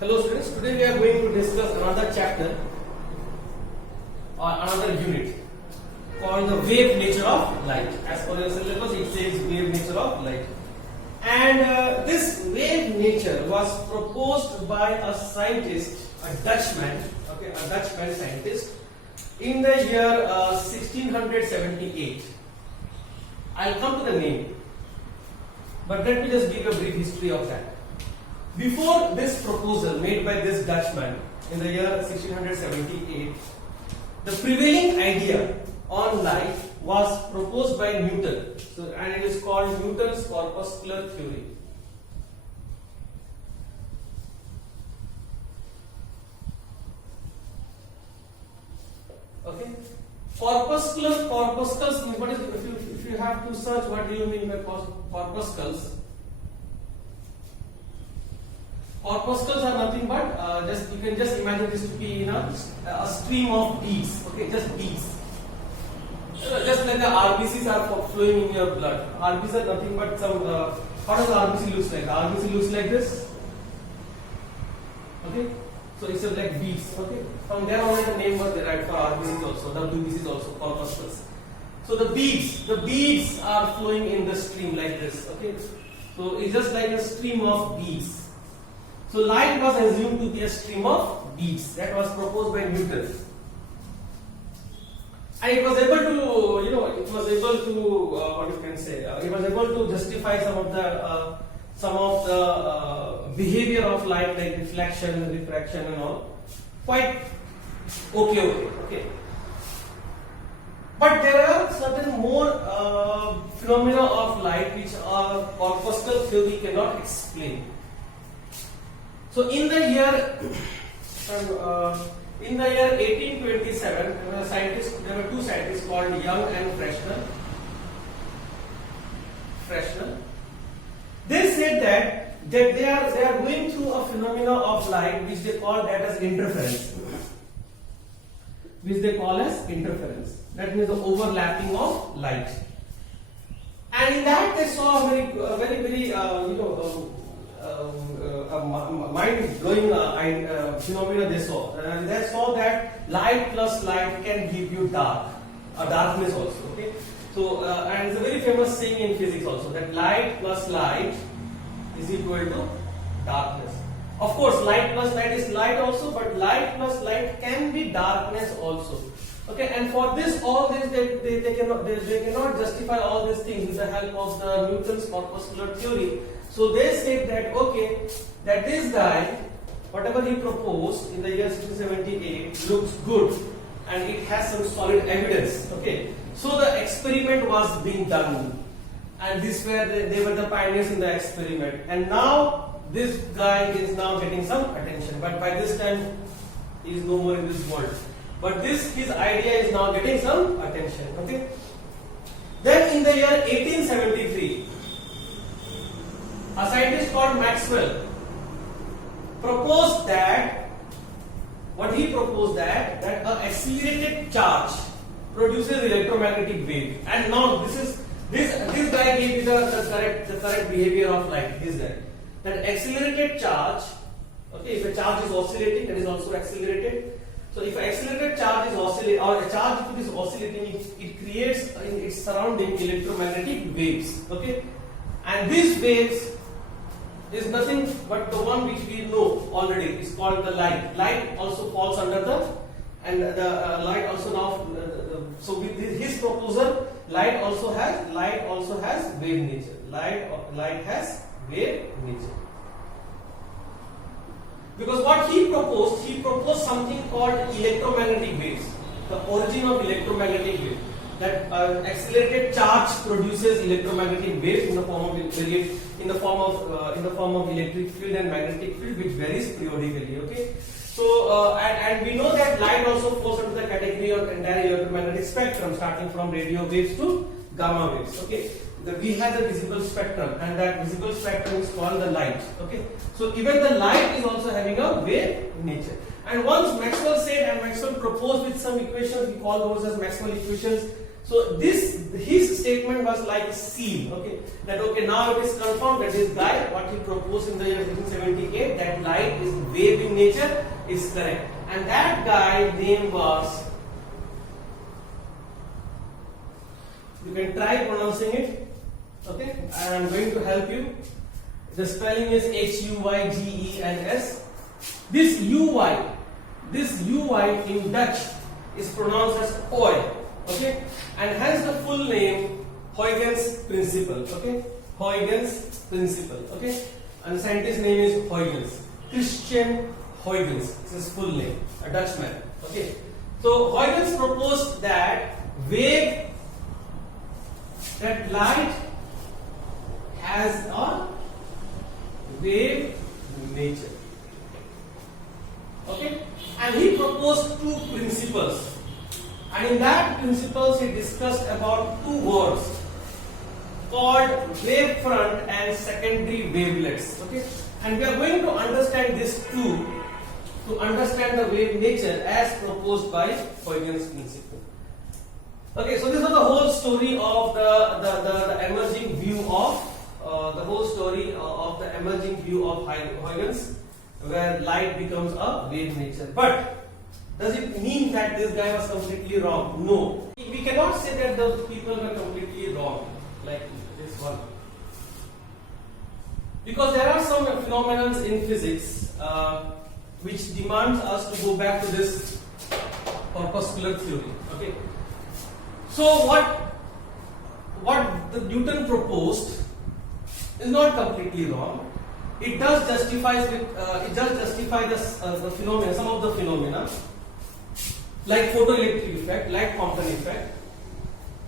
Hello students, today we are going to discuss another chapter or another unit called the wave nature of light. As per your syllabus it says wave nature of light. And this wave nature was proposed by a scientist, a Dutchman, okay, a Dutchman scientist in the year 1678. I'll come to the name, but let me just give a brief history of that. Before this proposal made by this Dutchman in the year 1678, the prevailing idea on light was proposed by Newton, and it is called Newton's corpuscular theory. Okay, corpuscles. What is if you have to search what do you mean by corpuscles? Corpuscles are nothing but just you can just imagine this to be in a stream of beads. Okay, just beads. Just like the RBCs are flowing in your blood. RBCs are nothing but some. How does the RBC looks like? The RBC looks like this. Okay, so it's like beads. Okay, from there on the name was derived for RBCs also. WBCs also corpuscles. So the beads are flowing in the stream like this. Okay, so it's just like a stream of beads. So light was assumed to be a stream of beads. That was proposed by Newton, and it was able to, what you can say, it was able to justify some of the behavior of light, like reflection, refraction, and all. Quite okay. But there are certain more phenomena of light which our corpuscle theory cannot explain. So in the year 1827, there were two scientists called Young and Fresnel. They said that they are going through a phenomena of light which they call that as interference. That means the overlapping of light. And in that they saw a very mind-blowing phenomena they saw. And they saw that light plus light can give you darkness also. Okay, so and it's a very famous saying in physics also that light plus light is equal to darkness. Of course, light plus light is light also, but light plus light can be darkness also. Okay, and for this, all this they cannot justify all these things with the help of the Newton's corpuscular theory. So they said that that this guy, whatever he proposed in the year 1678 looks good and it has some solid evidence. Okay, so the experiment was being done, and they were the pioneers in the experiment. And now this guy is now getting some attention, but by this time he is no more in this world. But his idea is now getting some attention. Okay. Then in the year 1873. A scientist called Maxwell proposed that an accelerated charge produces electromagnetic wave. And now this guy gave you the correct behavior of light. This guy, that accelerated charge. Okay, if a charge is oscillating, that is also accelerated. So if an accelerated charge is oscillating, or a charge if it is oscillating, it creates in its surrounding electromagnetic waves. Okay, and these waves is nothing but the one which we know already. It's called the light. Light also falls under the light also now. So with his proposal, light also has wave nature. Light has wave nature. Because what he proposed something called electromagnetic waves. The origin of electromagnetic wave. That accelerated charge produces electromagnetic waves in the form of electric field and magnetic field, which varies periodically. Okay, so and we know that light also falls under the category of entire electromagnetic spectrum, starting from radio waves to gamma waves. Okay, we have the visible spectrum, and that visible spectrum is called the light. Okay, so even the light is also having a wave nature. And once Maxwell said, and Maxwell proposed with some equations, we call those as Maxwell equations. So his statement was like a seal. Okay, now it is confirmed that this guy, what he proposed in the year 1978, that light is wave nature is correct. And that guy name was, you can try pronouncing it, okay, and I'm going to help you. The spelling is Huygens. This Uy in Dutch is pronounced as oil, okay, and hence the full name Huygens principle, okay, Huygens principle, okay, and the scientist name is Huygens, Christian Huygens, it's his full name, a Dutchman, okay. So Huygens proposed that light has a wave nature, okay, and he proposed two principles, and in that principles he discussed about two words called wavefront and secondary wavelets, okay, and we are going to understand this two to understand the wave nature as proposed by Huygens principle. Okay, so this was the whole story of the emerging view of Huygens, where light becomes a wave nature. But does it mean that this guy was completely wrong? No, we cannot say that those people were completely wrong like this one, because there are some phenomena in physics which demands us to go back to this corpuscular theory. Okay, so what the Newton proposed is not completely wrong. It does justify the phenomena, some of the phenomena like photoelectric effect, light Compton effect,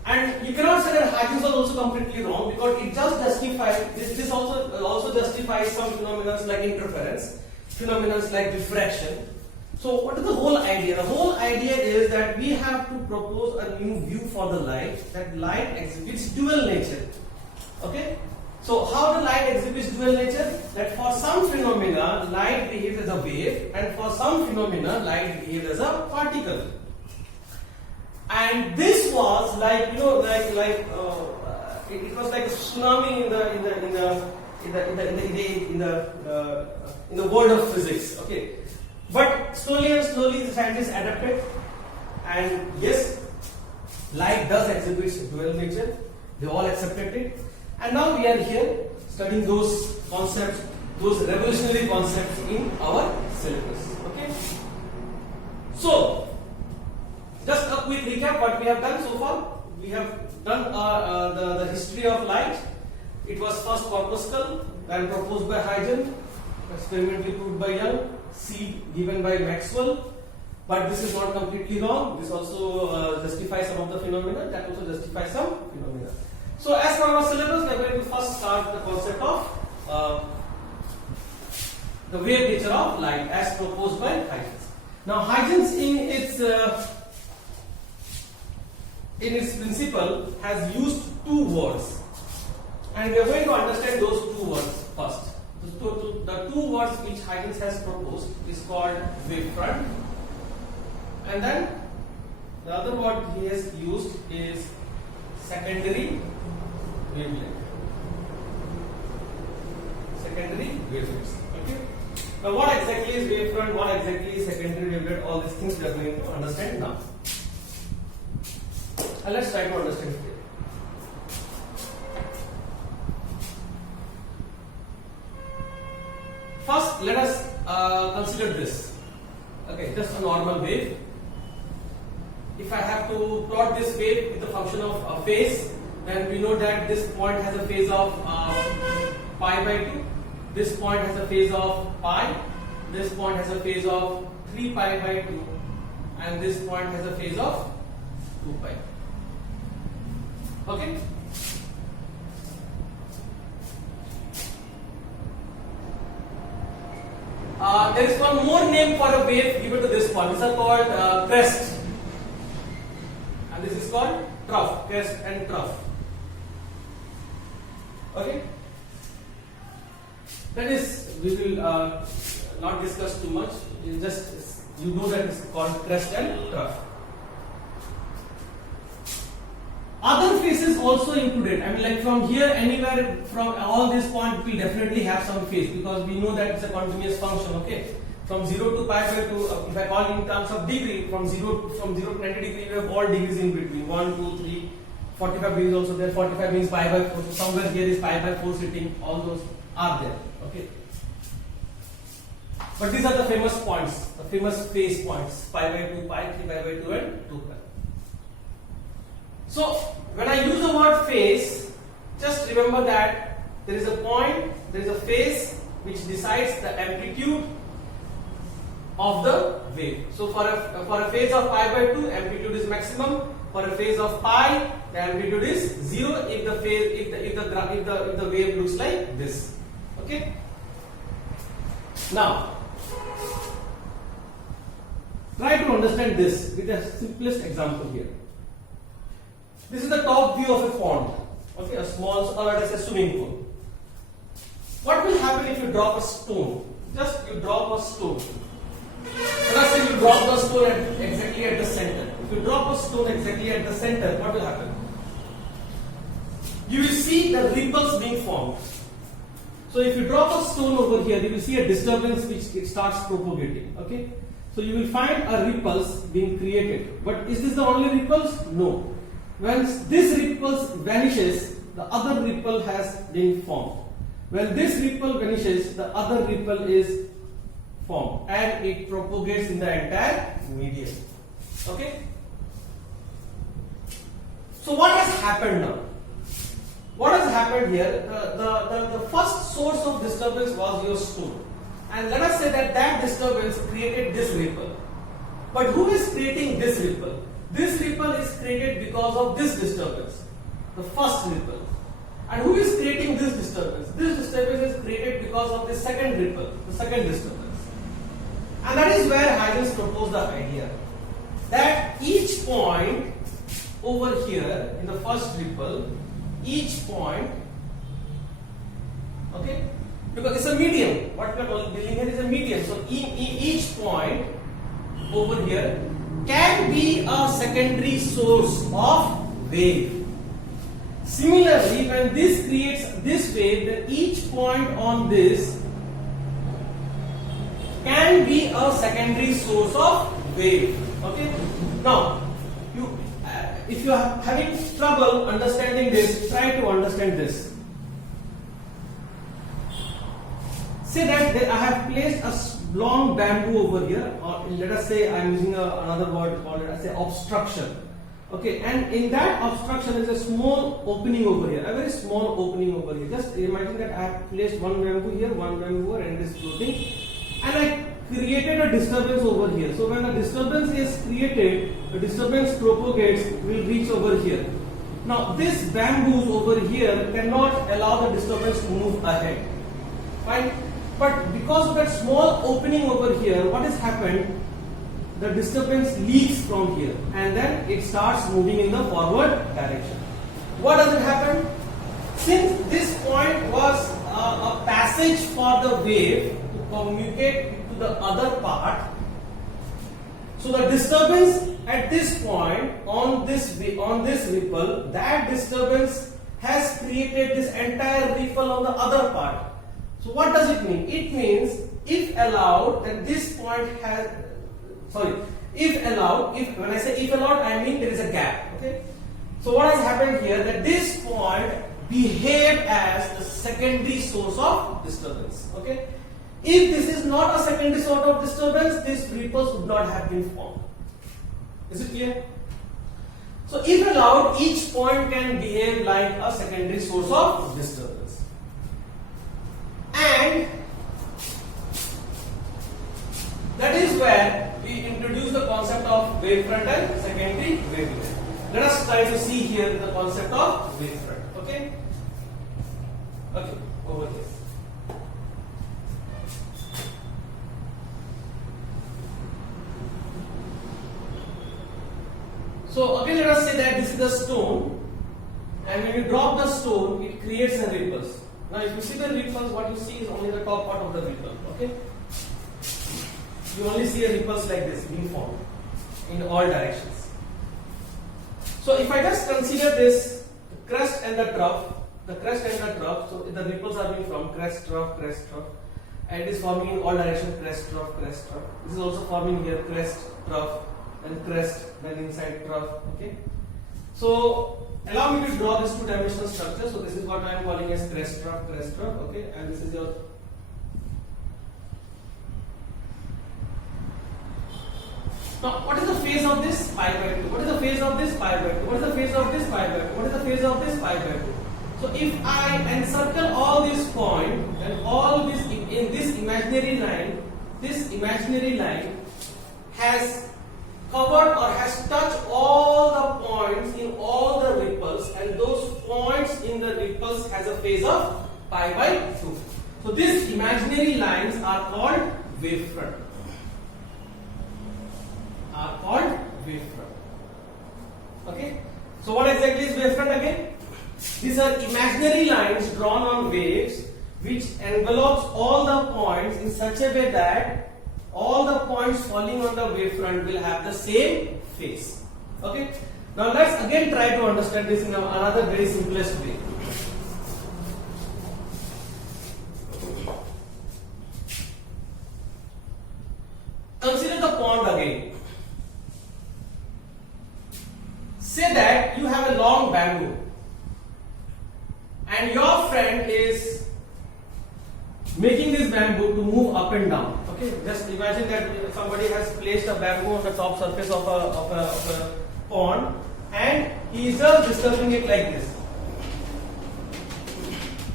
and you cannot say that Huygens was also completely wrong, because it just justifies this also justifies some phenomena like interference, phenomena like diffraction. So what is the whole idea? The whole idea is that we have to propose a new view for the light, that light exhibits dual nature. Okay? So how the light exhibits dual nature? That for some phenomena light behaves as a wave, and for some phenomena light behaves as a particle. And this was like, it was like a tsunami in the world of physics. Okay, but slowly and slowly the scientists adapted, and yes, light does exhibit dual nature. They all accepted it. And now we are here studying those concepts, those revolutionary concepts in our syllabus. Okay. So, just a quick recap what we have done so far. We have done the history of light. It was first corpuscle, then proposed by Huygens, experimentally proved by Young, C given by Maxwell. But this is not completely wrong. This also justifies some of the phenomena. That also justifies some phenomena. So as per our syllabus, we are going to first start the concept of the wave nature of light as proposed by Huygens. Now Huygens in its principle has used two words, and we are going to understand those two words first. The two words which Huygens has proposed is called wavefront, and then the other word he has used is secondary wavelength. Secondary wavelengths. Okay. Now, what exactly is wavefront? What exactly is secondary wavelength? All these things we are going to understand now. And let's try to understand it. First, let us consider this. Okay, just a normal wave. If I have to plot this wave with the function of a phase, then we know that this point has a phase of pi by 2, this point has a phase of pi, this point has a phase of 3 pi by 2, and this point has a phase of 2 pi. Okay? There is one more name for a wave given to this point. These are called crest, and this is called trough, crest and trough. Okay, that is, we will not discuss too much. Just you know that it's called crest and trough. Other phases also included. I mean, like from here, anywhere from all these points, we will definitely have some phase, because we know that it's a continuous function. Okay, from 0 to pi by 2, if I call in terms of degree, from 0 to 90 degree, you have all degrees in between, 1, 2, 3, 45 degrees also there, 45 means pi by 4, so somewhere here is pi by 4 sitting, all those are there, okay. But these are the famous points, the famous phase points, pi by 2, pi, 3 pi by 2 and 2 pi. So, when I use the word phase, just remember that there is a point, there is a phase which decides the amplitude of the wave. So for a phase of pi by 2, amplitude is maximum. For a phase of pi, the amplitude is 0 if the wave looks like this. Okay. Now, try to understand this with the simplest example here. This is the top view of a pond. Okay, a small, or let us say swimming pool. What will happen if you drop a stone? Just you drop a stone. Let us say you drop the stone exactly at the center. If you drop a stone exactly at the center, what will happen? You will see the ripples being formed. So if you drop a stone over here, you will see a disturbance which it starts propagating. Okay. So you will find a ripples being created. But is this the only ripples? No. When this ripples vanishes, the other ripple has been formed. When this ripple vanishes, the other ripple is formed and it propagates in the entire medium. Okay? So what has happened now? What has happened here? The first source of disturbance was your stone. And let us say that disturbance created this ripple. But who is creating this ripple? This ripple is created because of this disturbance, the first ripple. And who is creating this disturbance? This disturbance is created because of the second ripple, the second disturbance. And that is where Huygens proposed the idea that each point over here in the first ripple, each point, okay, because it's a medium. What we are dealing here is a medium. So each point over here can be a secondary source of wave. Similarly, when this creates this wave, then each point on this can be a secondary source of wave. Okay. Now, if you are having trouble understanding this, try to understand this. Say that I have placed a long bamboo over here, or let us say I am using another word called, let us say, obstruction. Okay, and in that obstruction there is a small opening over here, a very small opening over here. Just imagine that I have placed one bamboo here, and it is floating, and I created a disturbance over here. So when the disturbance is created, the disturbance propagates, will reach over here. Now this bamboos over here cannot allow the disturbance to move ahead. Fine. But because of that small opening over here, what has happened? The disturbance leaks from here and then it starts moving in the forward direction. What does it happen? Since this point was a passage for the wave to communicate to the other part, so the disturbance at this point on this ripple, that disturbance has created this entire ripple on the other part. So what does it mean? It means if allowed, then this point has, when I say if allowed, I mean there is a gap. Okay. So what has happened here, that this point behaved as the secondary source of disturbance. Okay. If this is not a secondary source of disturbance, these ripples would not have been formed. Is it clear? So if allowed, each point can behave like a secondary source of disturbance. And that is where we introduce the concept of wavefront and secondary wavelength. Let us try to see here the concept of wavefront. Okay? Okay, over here. So again, let us say that this is the stone, and when you drop the stone, it creates a ripples. Now, if you see the ripples, what you see is only the top part of the ripple. Okay? You only see a ripples like this being formed in all directions. So, if I just consider this, the crest and the trough, so the ripples are being from crest, trough, and it is forming in all directions crest, trough, crest, trough. This is also forming here crest, trough, and crest, then inside trough. Okay. So allow me to draw this two-dimensional structure. So this is what I am calling as crest, trough, crest, trough. Okay, and this is your. Now, what is the phase of this? Pi by 2. What is the phase of this? Pi by 2. What is the phase of this? Pi by 2. What is the phase of this? Pi by 2. So if I encircle all these points and all this in this imaginary line has covered or has touched all the points in all the ripples, and those points in the ripples has a phase of pi by 2. So these imaginary lines are called wavefront. Okay. So what exactly is wavefront again? These are imaginary lines drawn on waves which envelopes all the points in such a way that all the points falling on the wavefront will have the same phase. Okay. Now let's again try to understand this in another very simplest way. Consider the pond again. Say that you have a long bamboo and your friend is making this bamboo to move up and down. Okay, just imagine that somebody has placed a bamboo on the top surface of a pond and he is just disturbing it like this.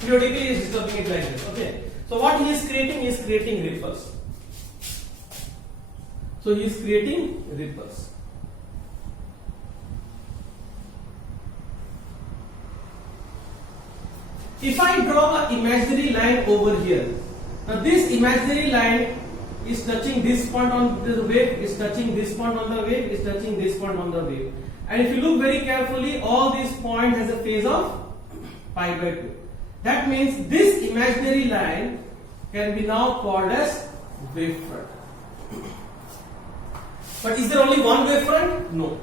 Periodically he is disturbing it like this. Okay, so what he is creating ripples. So he is creating ripples. If I draw an imaginary line over here, now this imaginary line is touching this point on the wave, is touching this point on the wave, is touching this point on the wave. And if you look very carefully, all these points has a phase of pi by 2. That means this imaginary line can be now called as wavefront. But is there only one wavefront? No.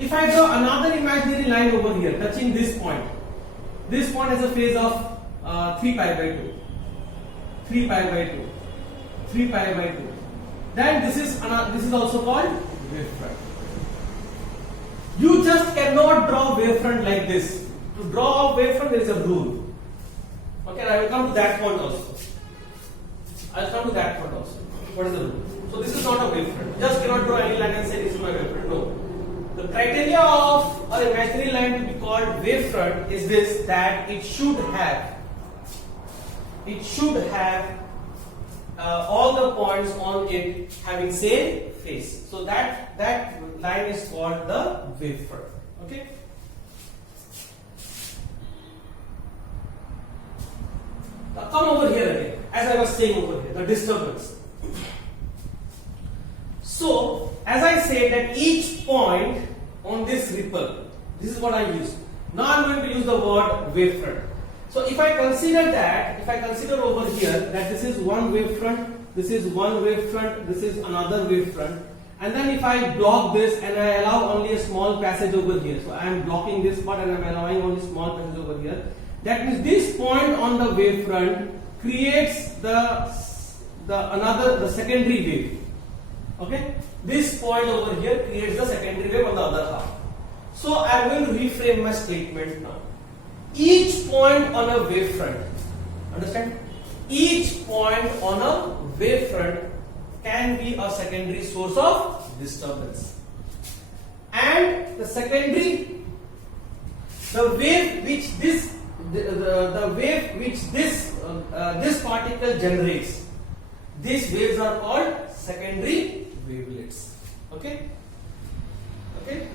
If I draw another imaginary line over here, touching this point has a phase of 3 pi by 2, 3 pi by 2, 3 pi by 2. Then this is also called wavefront. You just cannot draw wavefront like this. To draw a wavefront, there is a rule. Okay, I will come to that point also. What is the rule? So this is not a wavefront. You just cannot draw any line and say this is my wavefront. No. The criteria of an imaginary line to be called wavefront is this, that it should have all the points on it having same phase. So that line is called the wavefront. Okay. Now come over here again. As I was saying over here, the disturbance. So, as I said that each point on this ripple, this is what I use. Now I am going to use the word wavefront. So if I consider over here that this is one wavefront, this is one wavefront, this is another wavefront, and then if I block this and I allow only a small passage over here, so I am blocking this part and I am allowing only small passage over here, that means this point on the wavefront creates the secondary wave. Okay, this point over here creates the secondary wave on the other half. So I am going to reframe my statement now. Each point on a wavefront, understand? Each point on a wavefront can be a secondary source of disturbance. And the secondary, the wave which this particle generates, these waves are called secondary wavelets. Okay.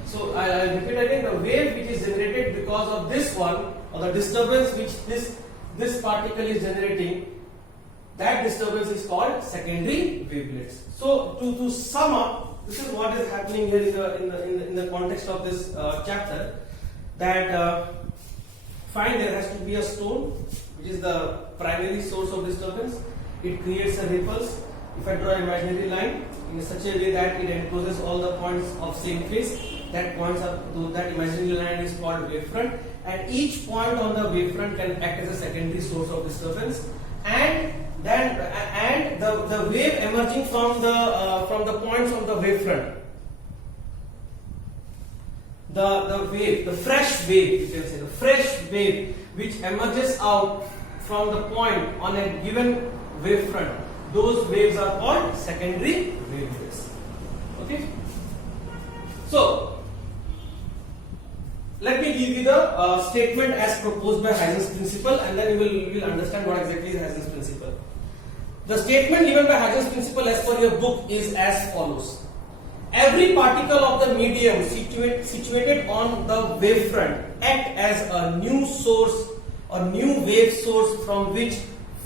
So I'll repeat again. The wave which is generated because of this one, or the disturbance which this particle is generating, that disturbance is called secondary wavelets. So to sum up, this is what is happening here in the context of this chapter. That find there has to be a stone which is the primary source of disturbance. It creates a ripples. If I draw an imaginary line in such a way that it encloses all the points of same phase, that imaginary line is called wavefront, and each point on the wavefront can act as a secondary source of disturbance. And then and the wave emerging from the points of the wavefront. The fresh wave, you can say, the fresh wave which emerges out from the point on a given wavefront, those waves are called secondary wavelets. Okay. So let me give you the statement as proposed by Huygens principle, and then you will understand what exactly is Huygens principle. The statement given by Huygens principle as per your book is as follows. Every particle of the medium situated on the wavefront act as a new source or new wave source from which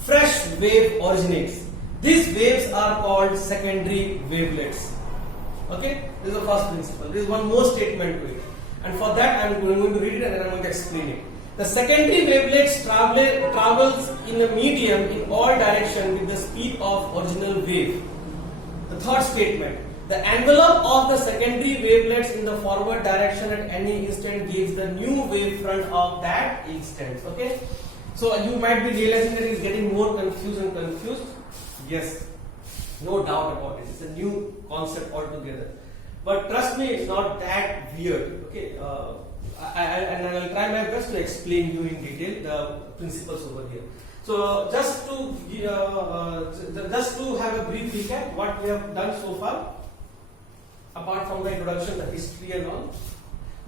fresh wave originates. These waves are called secondary wavelets. Okay, this is the first principle. There is one more statement to it, and for that I am going to read it and then I am going to explain it. The secondary wavelets travels in a medium in all directions with the speed of original wave. The third statement. The envelope of the secondary wavelets in the forward direction at any instant gives the new wavefront of that instant. Okay, so you might be realizing that it is getting more confused and confused. Yes, no doubt about it. It's a new concept altogether. But trust me, it's not that weird. Okay, I will try my best to explain you in detail the principles over here. So just to have a brief recap, what we have done so far. Apart from the introduction, the history and all,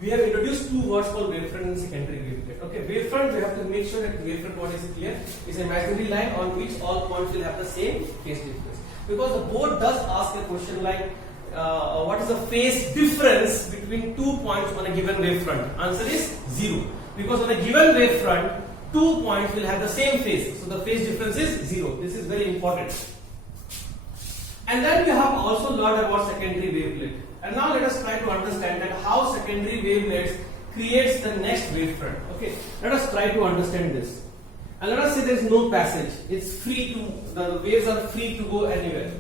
we have introduced two words called wavefront and secondary wavelet. Okay, wavefront, we have to make sure that wavefront, what is clear, is an imaginary line on which all points will have the same phase difference. Because the board does ask a question like, what is the phase difference between 2 points on a given wavefront? Answer is 0. Because on a given wavefront, 2 points will have the same phase. So the phase difference is 0. This is very important. And then we have also learned about secondary wavelet. And now let us try to understand that how secondary wavelets creates the next wavefront. Okay, let us try to understand this. And let us say there is no passage. It's free to, the waves are free to go anywhere.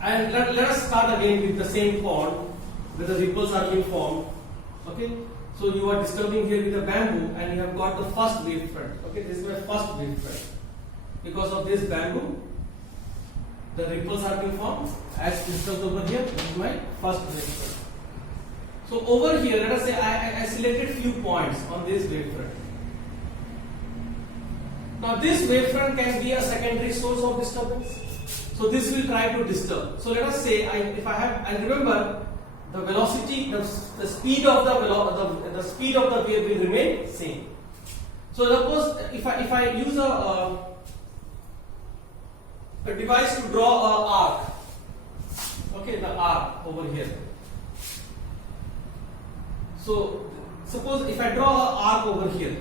And let us start again with the same pond where the ripples are being formed. Okay, so you are disturbing here with the bamboo and you have got the first wavefront. Okay, this is my first wavefront. Because of this bamboo, the ripples are being formed as discussed over here. This is my first wavefront. So over here, let us say I selected few points on this wavefront. Now this wavefront can be a secondary source of disturbance. So this will try to disturb. So let us say and remember the velocity, the speed of the speed of the wave will remain same. So suppose if I use a device to draw an arc. Okay, the arc over here. So suppose if I draw an arc over here,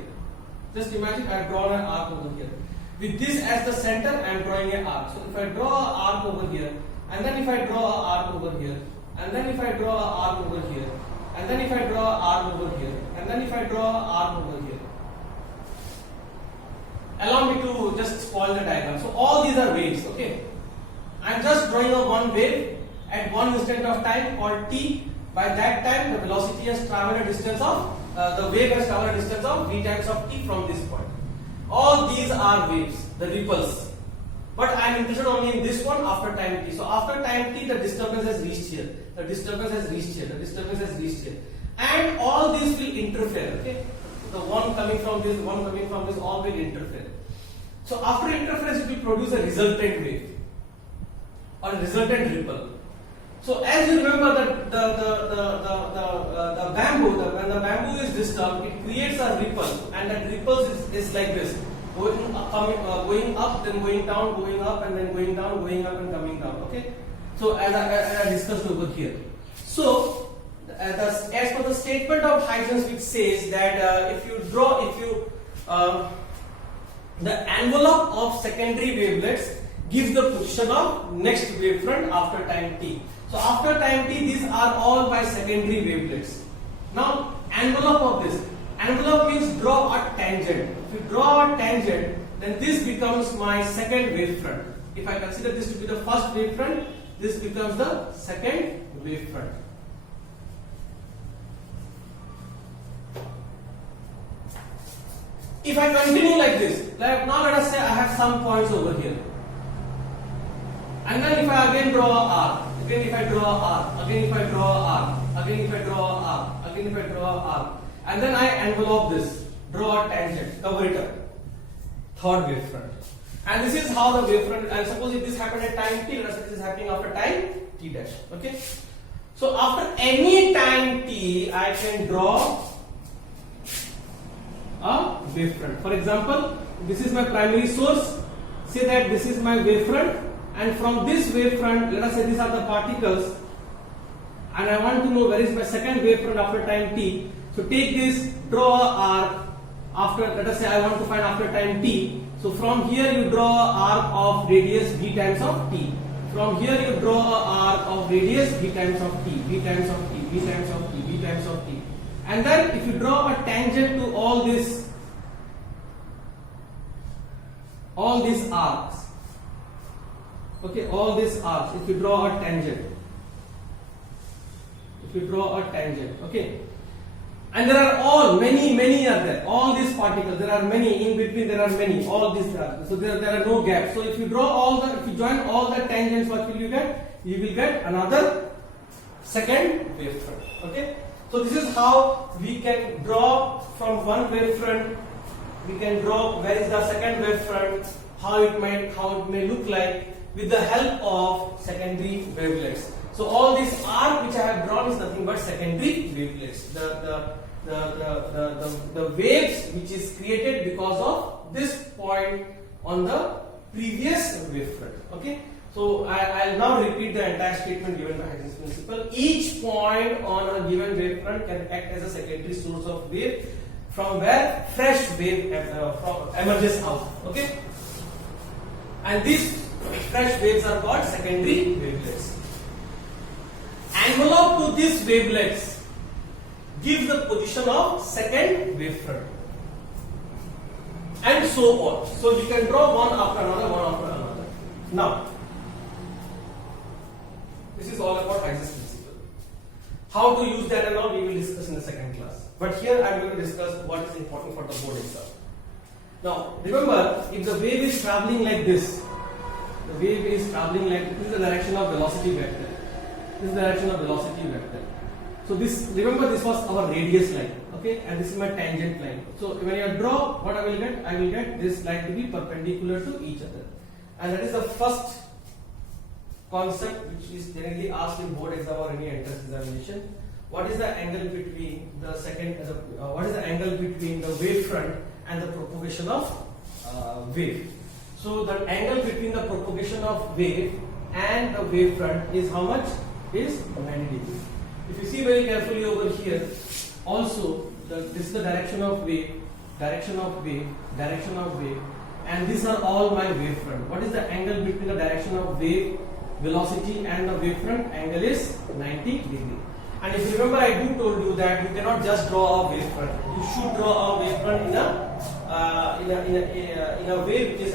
just imagine I draw an arc over here. With this as the center, I am drawing an arc. So if I draw an arc over here, and then if I draw an arc over here, and then if I draw an arc over here, and then if I draw an arc over here, and then if I draw an arc over here. Allow me to just spoil the diagram. So all these are waves. Okay, I am just drawing a one wave at one instant of time called t. By that time, the velocity has traveled a distance of the wave has traveled a distance of v times of t from this point. All these are waves, the ripples. But I am interested only in this one after time t. So after time t, the disturbance has reached here. The disturbance has reached here. The disturbance has reached here, and all these will interfere. Okay, the one coming from this, one coming from this, all will interfere. So after interference, it will produce a resultant wave or a resultant ripple. So as you remember that the bamboo, when the bamboo is disturbed, it creates a ripple, and that ripple is like this, going up, then going down, going up, and then going down, going up, and coming down. Okay. So as I discussed over here. So as per the statement of Huygens, which says that the envelope of secondary wavelets gives the position of next wavefront after time t. So after time t, these are all by secondary wavelets. Now envelope of this. Envelope means draw a tangent. If you draw a tangent, then this becomes my second wavefront. If I consider this to be the first wavefront, this becomes the second wavefront. if I continue like this, like now let us say I have some points over here, and then if I again draw a arc, again if I draw a arc, again if I draw a arc, again if I draw a arc, again if I draw a arc, and then I envelope this, draw a tangent, cover it up, third wavefront. And this is how the wavefront, and suppose if this happened at time t, let us say this is happening after time t dash. Okay. So after any time t, I can draw a wavefront. For example, this is my primary source. Say that this is my wavefront, and from this wavefront, let us say these are the particles, and I want to know where is my second wavefront after time t. So take this, draw a arc after, let us say I want to find after time t. So from here you draw a arc of radius b times of t. From here you draw a arc of radius b times of t, b times of t, b times of t, b times of t. And then if you draw a tangent to all these arcs, okay, all these arcs, if you draw a tangent, okay, and there are all many are there, all these particles, there are many, in between there are many, all these are, so there are no gaps. So if you draw all the, if you join all the tangents, what will you get? You will get another second wavefront. Okay, so this is how we can draw from one wavefront. We can draw where is the second wavefront, how it may look like, with the help of secondary wavelets. So all this arc which I have drawn is nothing but secondary wavelets. The waves which is created because of this point on the previous wavefront. Okay. So I'll now repeat the entire statement given by Huygens principle. Each point on a given wavefront can act as a secondary source of wave from where fresh wave emerges out. Okay. And these fresh waves are called secondary wavelets. Envelope to these wavelets gives the position of second wavefront, and so on. So you can draw one after another, Now, this is all about Huygens principle. How to use that and all we will discuss in the second class. But here I am going to discuss what is important for the board exam. Now, remember, if the wave is traveling like this, this is the direction of velocity vector. This is the direction of velocity vector. So this, remember, this was our radius line, okay, and this is my tangent line. So when you draw, what I will get? I will get this line to be perpendicular to each other, and that is the first concept which is generally asked in board exam or any entrance examination. What is the angle between the what is the angle between the wavefront and the propagation of wave? So the angle between the propagation of wave and the wavefront is how much? Is 90 degrees. If you see very carefully over here, also this is the direction of wave, direction of wave, direction of wave, and these are all my wavefront. What is the angle between the direction of wave, velocity, and the wavefront? Angle is 90 degrees. And if you remember, I do told you that you cannot just draw a wavefront. You should draw a wavefront in a way which is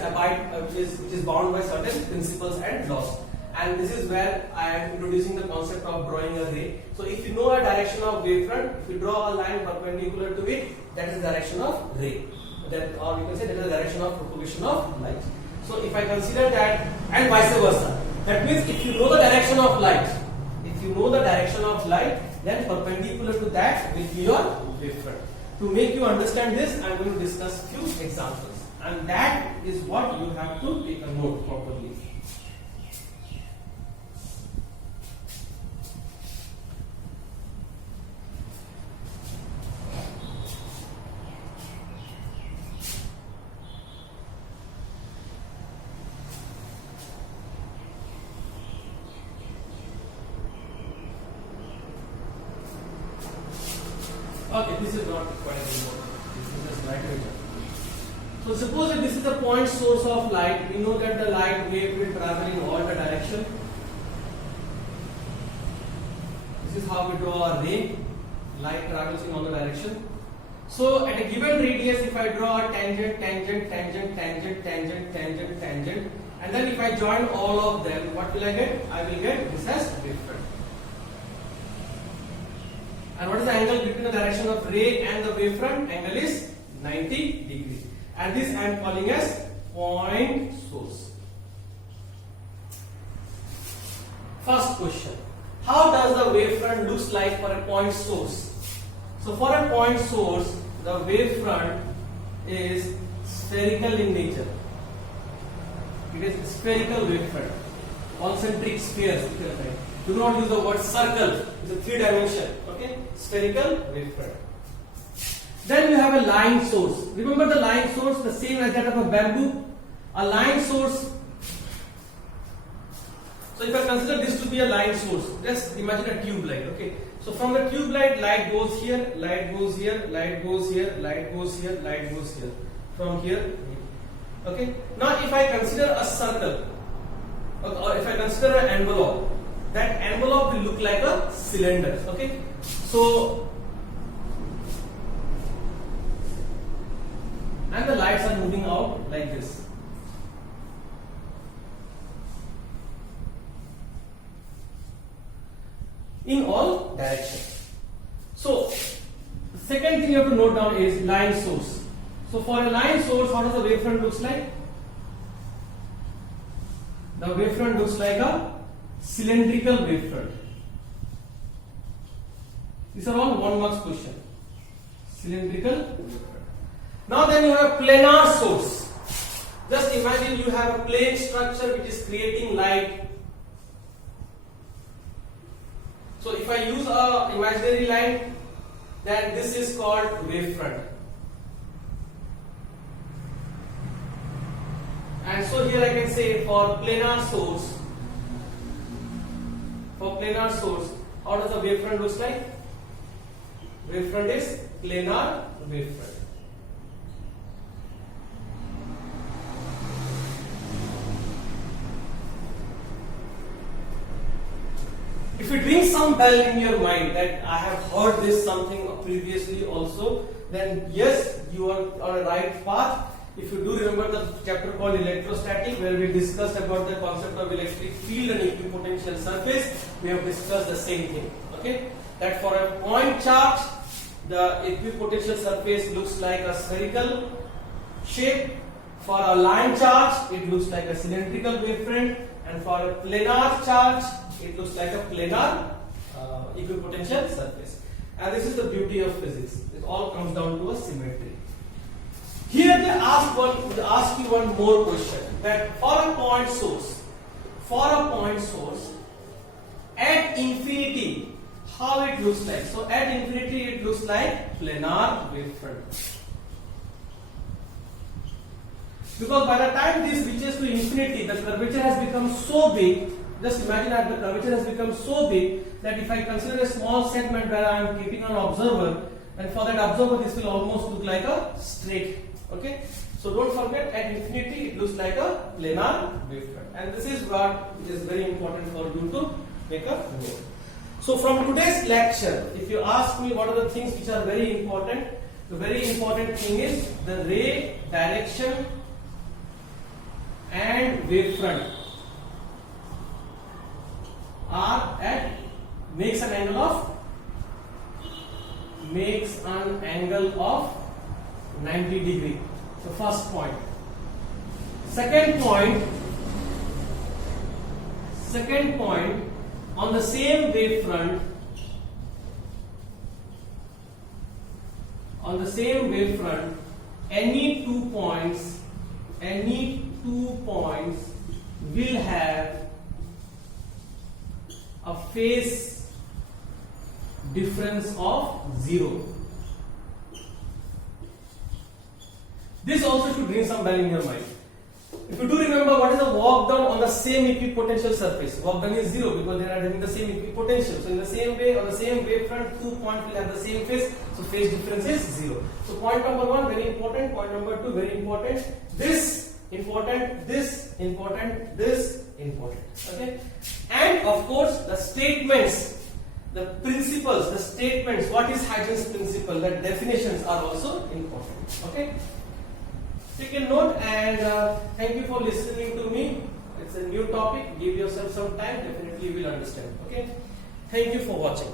bound by certain principles and laws. And this is where I am introducing the concept of drawing a ray. So if you know a direction of wavefront, if you draw a line perpendicular to it, that is the direction of ray. That, or we can say that is the direction of propagation of light. So if I consider that, and vice versa, that means if you know the direction of light, then perpendicular to that will be your wavefront. To make you understand this, I am going to discuss few examples, and that is what you have to take a note properly. Okay, this is not required anymore. This is just light wave. So suppose that this is the point source of light. We know that the light wave will travel in all the direction. This is how we draw a ray. Light travels in all the direction. So at a given radius, if I draw a tangent, and then if I join all of them, what will I get? I will get this as wavefront. And what is the angle between the direction of ray and the wavefront? Angle is 90 degree. And this I am calling as point source. First question. How does the wavefront looks like for a point source? So for a point source, the wavefront is spherical in nature. It is spherical wavefront. Concentric spheres. Do not use the word circle. It's a 3 dimension. Okay, spherical wavefront. Then you have a line source. Remember the line source, the same as that of a bamboo. A line source. So if I consider this to be a line source, just imagine a tube light. Okay. So from the tube light goes here, light goes here, light goes here, light goes here, light goes here. From here. Okay. Now if I consider a circle, or if I consider an envelope, that envelope will look like a cylinder. Okay. So, and the lights are moving out like this. In all directions. So, the second thing you have to note down is line source. So, for a line source, how does the wavefront looks like? The wavefront looks like a cylindrical wavefront. These are all 1 mark question. Cylindrical wavefront. Now then you have planar source. Just imagine you have a plane structure which is creating light. So if I use a imaginary line, then this is called wavefront. And so here I can say for planar source, how does the wavefront looks like? Wavefront is planar wavefront. If it rings some bell in your mind that I have heard this something previously also, then yes, you are on a right path. If you do remember the chapter called electrostatic, where we discussed about the concept of electric field and equipotential surface, we have discussed the same thing. Okay, that for a point charge, the equipotential surface looks like a spherical shape. For a line charge, it looks like a cylindrical wavefront, and for a planar charge, it looks like a planar equipotential surface. And this is the beauty of physics. It all comes down to a symmetry. Here they ask you one more question, that for a point source, at infinity, how it looks like? So at infinity it looks like planar wavefront. Because by the time this reaches to infinity, the curvature has become so big. Just imagine that the curvature has become so big that if I consider a small segment where I am keeping an observer, and for that observer this will almost look like a straight. Okay, so don't forget, at infinity it looks like a planar wavefront, and this is what is very important for you to make a note. So from today's lecture, if you ask me what are the things which are very important, the very important thing is the ray direction and wavefront are at makes an angle of 90 degree. So first point. Second point, on the same wavefront, any two points will have a phase difference of 0. This also should ring some bell in your mind. If you do remember, what is the work done on the same equipotential surface? Work done is 0 because they are having the same equipotential. So in the same way, on the same wavefront, 2 points will have the same phase. So phase difference is 0. So point number 1 very important. Point number 2 very important. This important. This important. This important. Okay. And of course the statements, the principles, the statements. What is Huygens principle? The definitions are also important. Okay. Take a note, and thank you for listening to me. It's a new topic. Give yourself some time. Definitely you will understand. Okay. Thank you for watching.